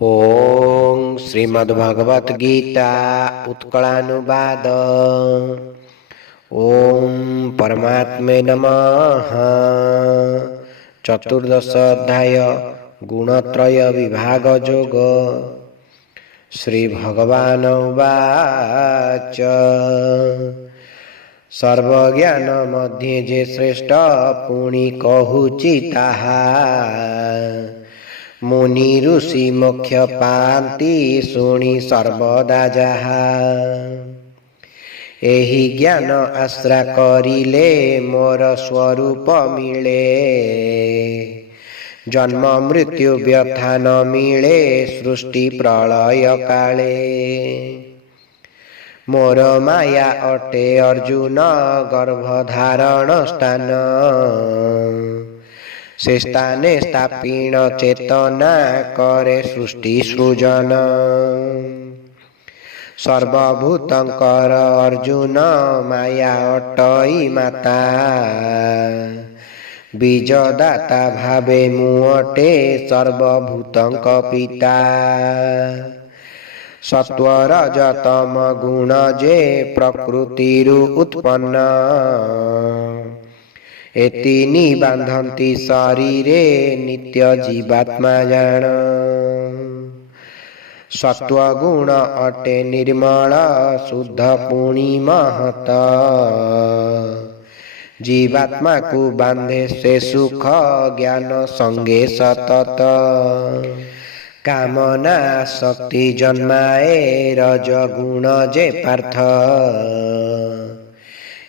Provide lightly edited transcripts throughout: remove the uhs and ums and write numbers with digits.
ओम श्रीमद्भगवत गीता उत्कलानुवाद। ओम परमात्मे नमः। चतुर्दश अध्याय गुणत्रय विभाग योग। श्री भगवान उवाच सर्वज्ञान मध्ये जे श्रेष्ठ पुणी कहूची ताहा मुनि ऋषि मोक्ष पांति शुणी सर्वदा जाहा। एहि ज्ञान आश्रा करिले मोर स्वरूप मिले जन्म मृत्यु व्यथा न मिले सृष्टि प्रलय काले। मोर माया अटे अर्जुन गर्भधारण स्थान से स्थाने स्थापीण चेतना करे सृष्टि सृजन। सर्वभूतंकर अर्जुन माया अटई माता बीजदाता भावे मुअटे सर्वभूतंक पिता। सत्वरजतम गुण जे प्रकृतिरु उत्पन्न एतिनि बांधन्ति शरीरे नित्य जीवात्मा जान। सत्वगुण अटे निर्मल शुद्ध पुणी महत जीवात्मा को बांधे से सुख ज्ञान संगे सतत। कामना शक्ति जन्माए रज गुण जे पार्थ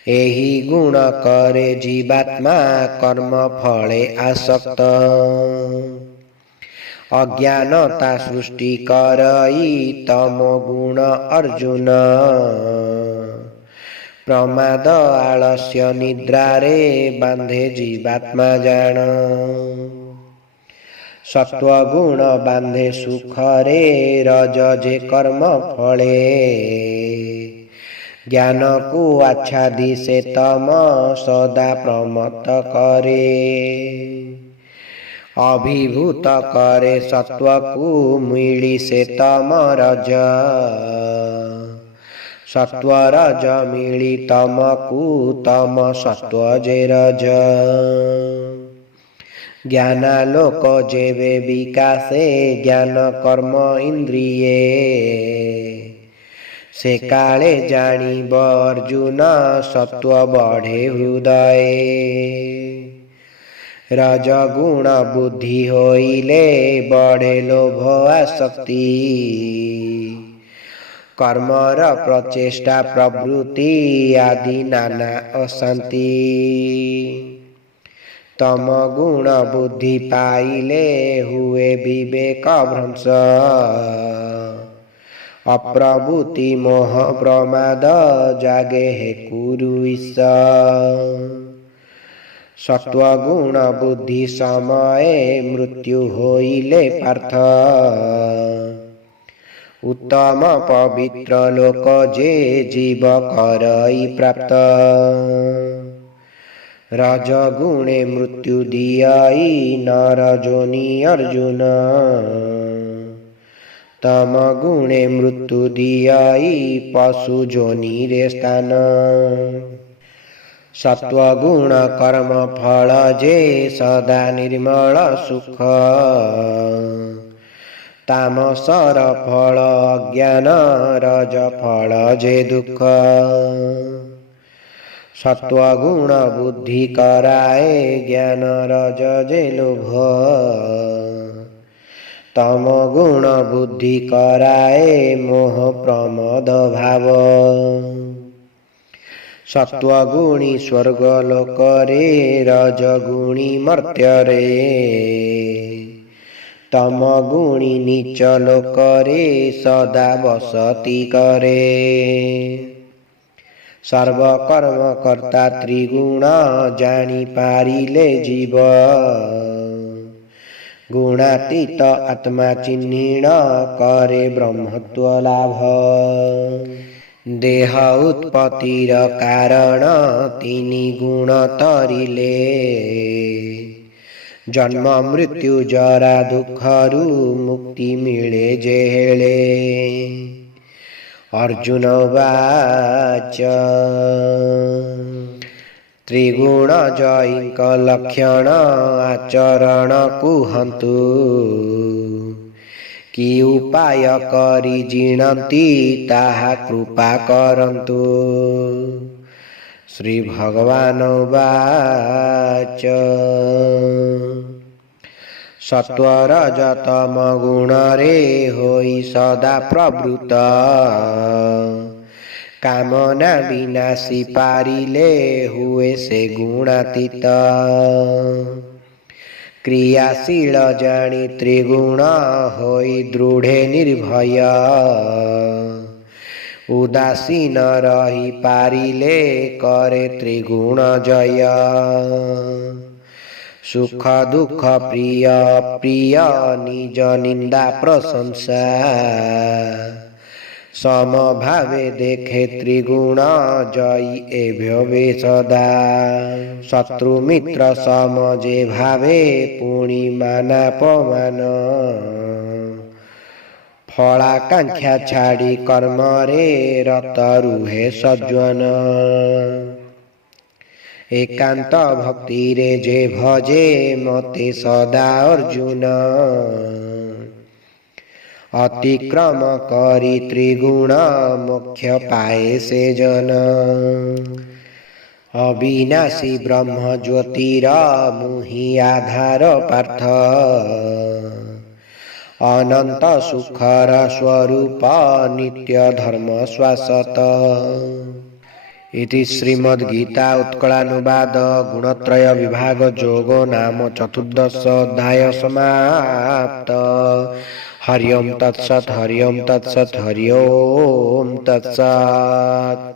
एहि गुण करे जीवात्मा कर्म फले आसक्त। अज्ञानता सृष्टि करई तमो गुण अर्जुन प्रमाद आलस्य निद्रारे बांधे जीवात्मा जान। सत्वगुण बांधे सुखरे रज जे कर्म फले ज्ञान को आच्छादी से तम सदा प्रमत्त करे। अभिभूत करे सत्व को मिली से तम रज सत्व रज मिली तम को तम सत्व जे रज। ज्ञानालोक जेवे विकासे ज्ञान कर्म इंद्रिये से काले जानिब अर्जुन सत्व बढ़े हृदय। रजगुण बुद्धि होइले बढ़े लोभ आसक्ति कर्मर प्रचेष्टा प्रवृत्ति आदि नाना अशांति। तम गुण बुद्धि पाइले हुए विवेक भ्रंश अप्रवृत्ति मोह प्रमाद जागे हे कुरु ईसा। सत्वगुण बुद्धि समय मृत्यु होइले पार्थ उत्तम पवित्र लोक जे जीव करई प्राप्त। रजगुणे मृत्यु दियाई नर जोनि अर्जुन तम गुणे मृत्यु दियाई पशु जोनि रे स्थान। सत्वगुण कर्म फल जे सदा निर्मल सुख तामसर फल अज्ञान रज फल जे दुख। सत्वगुण बुद्धि कराए ज्ञान रज जे लोभ तम गुण बुद्धि कराए मोह प्रमद भाव। सत्वगुणी स्वर्ग लोक रे रजगुणी मर्त्य रे तम गुणी नीच लोक रे सदा बसती करे। सर्वकर्म कर्ता त्रिगुण जानी पारिले जीव गुणातीत आत्मा चिन्हिण करे ब्रह्मत्व लाभ। देह उत्पत्तिर कारण तिनि गुण तरिले ଜନ୍ମ ମୃତ୍ୟୁ ଜରା ଦୁଃଖରୁ ମୁକ୍ତି ମିଳେ ଯେ ହେଳେ। ଅର୍ଜୁନ ବାଚ ତ୍ରିଗୁଣ ଜୟୀଙ୍କ ଲକ୍ଷଣ ଆଚରଣ କୁହନ୍ତୁ। କି ଉପାୟ କରି ଜିଣନ୍ତି ତାହା କୃପା କରନ୍ତୁ। ଶ୍ରୀ ଭଗବାନ ବାଚ ସତ୍ୱରଜତମ ଗୁଣରେ ହୋଇ ସଦା ପ୍ରବୃତ୍ତ। କାମନା ବିନାଶୀ ପାରିଲେ ହୁଏ ସେ ଗୁଣାତୀତ। କ୍ରିୟାଶୀଳ ଜାଣି ତ୍ରିଗୁଣ ହୋଇ ଦୃଢ଼େ ନିର୍ଭୟ। ଉଦାସୀନ ରହି ପାରିଲେ କରେ ତ୍ରିଗୁଣ ଜୟ। ସୁଖ ଦୁଃଖ ପ୍ରିୟ ପ୍ରିୟ ନିଜ ନିନ୍ଦା ପ୍ରଶଂସା। ସମଭାବେ ଦେଖେ ତ୍ରିଗୁଣ ଜୟୀ ଏଭବେ ସଦା। ଶତ୍ରୁ ମିତ୍ର ସମ ଯେ ଭାବେ ପୁଣି ମାନପମାନ। ଫଳାକାଂକ୍ଷା ଛାଡ଼ି କର୍ମରେ ରତ ରୁହେ ସଜ୍ଜନ। ଏକାନ୍ତ ଭକ୍ତିରେ ଯେ ଭଜେ ମତେ ସଦା ଅର୍ଜୁନ। ଅତିକ୍ରମ କରି ତ୍ରିଗୁଣ ମୋକ୍ଷ ପାଏ ସେ ଜନ। ଅବିନାଶୀ ବ୍ରହ୍ମ ଜ୍ୟୋତିର ମୁହିଁ ଆଧାର ପାର୍ଥ। ଅନନ୍ତ ସୁଖର ସ୍ୱରୂପ ନିତ୍ୟ ଧର୍ମ ଶାଶ୍ୱତ। ଇତି ଶ୍ରୀମଦ୍ଗୀତା ଉତ୍କଳାନୁବାଦ ଗୁଣତ୍ରୟ ବିଭାଗ ଯୋଗ ନାମ ଚତୁର୍ଦ୍ଦଶ ଅଧ୍ୟାୟ ସମାପ୍ତ। ହରି ଓମ୍ ତତ୍ସତ୍ ହରି ଓମ୍ ତତ୍ସତ୍ ହରି ଓମ୍ ତତ୍ସତ୍।